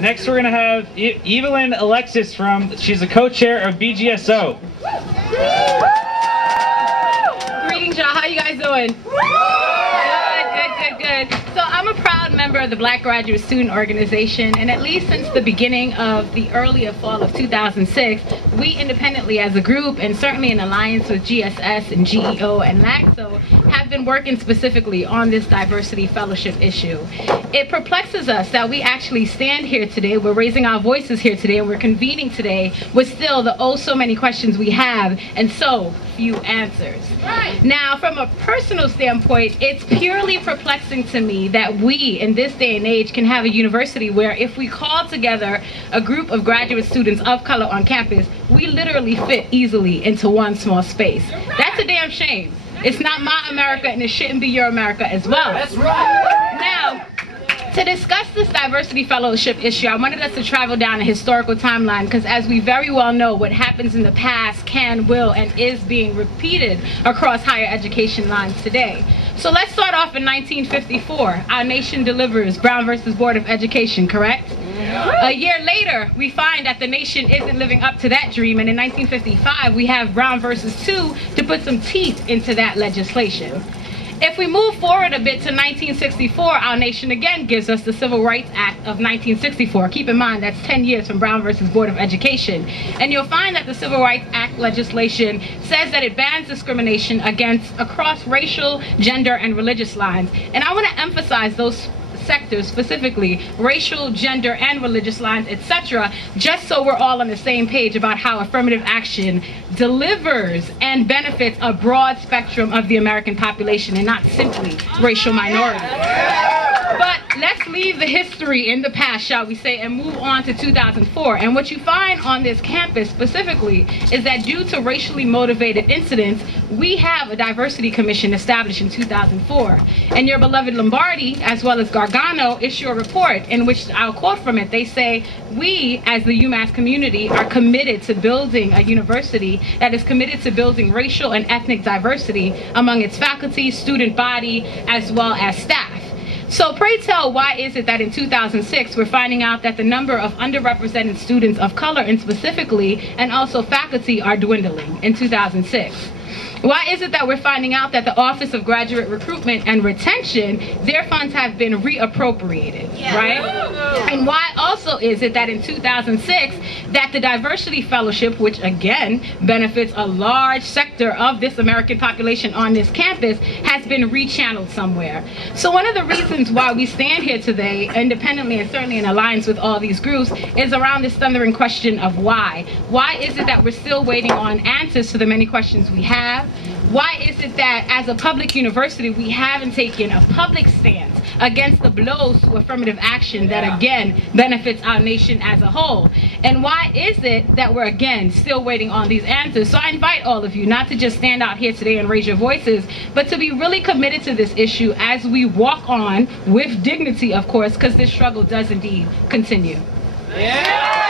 Next, we're gonna have Yveline Alexis she's a co-chair of BGSO. Greetings, y'all. How you guys doing? Good. So I'm a proud member of the Black Graduate Student Organization, and at least since the beginning of the earlier fall of 2006, we independently as a group, and certainly in alliance with GSS and GEO and LACSO, have been working specifically on this diversity fellowship issue. It perplexes us that we actually stand here today, we're raising our voices here today, and we're convening today with still the oh so many questions we have and so few answers. Right. Now, from a personal standpoint, it's purely perplexing to me that we, in this day and age, can have a university where if we call together a group of graduate students of color on campus, we literally fit easily into one small space. That's a damn shame. It's not my America, and it shouldn't be your America as well. That's right. Now, to discuss this diversity fellowship issue, I wanted us to travel down a historical timeline because, as we very well know, what happens in the past can, will, and is being repeated across higher education lines today. So let's start off in 1954. Our nation delivers Brown versus Board of Education, correct? Yeah. A year later, we find that the nation isn't living up to that dream, and in 1955, we have Brown versus 2 to put some teeth into that legislation. If we move forward a bit to 1964, our nation again gives us the Civil Rights Act of 1964. Keep in mind, that's 10 years from Brown versus Board of Education. And you'll find that the Civil Rights Act legislation says that it bans discrimination across racial, gender, and religious lines. And I want to emphasize those sectors, specifically racial, gender, and religious lines, etc., just so we're all on the same page about how affirmative action delivers and benefits a broad spectrum of the American population and not simply racial minorities. But let's leave the history in the past, shall we say, and move on to 2004. And what you find on this campus specifically is that due to racially motivated incidents, we have a diversity commission established in 2004. And your beloved Lombardi, as well as Gargano, issue a report in which I'll quote from it. They say, we as the UMass community are committed to building a university that is committed to building racial and ethnic diversity among its faculty, student body, as well as staff. So pray tell, why is it that in 2006 we're finding out that the number of underrepresented students of color, and specifically, and also faculty, are dwindling in 2006? Why is it that we're finding out that the Office of Graduate Recruitment and Retention, their funds have been reappropriated, right? And why also is it that in 2006 that the Diversity Fellowship, which again benefits a large sector of this American population on this campus, has been rechanneled somewhere? So one of the reasons why we stand here today, independently and certainly in alliance with all these groups, is around this thundering question of why. Why is it that we're still waiting on answers to the many questions we have? Why is it that as a public university we haven't taken a public stance against the blows to affirmative action that again benefits our nation as a whole? And why is it that we're again still waiting on these answers? So I invite all of you not to just stand out here today and raise your voices, but to be really committed to this issue as we walk on with dignity, of course, because this struggle does indeed continue. Yeah.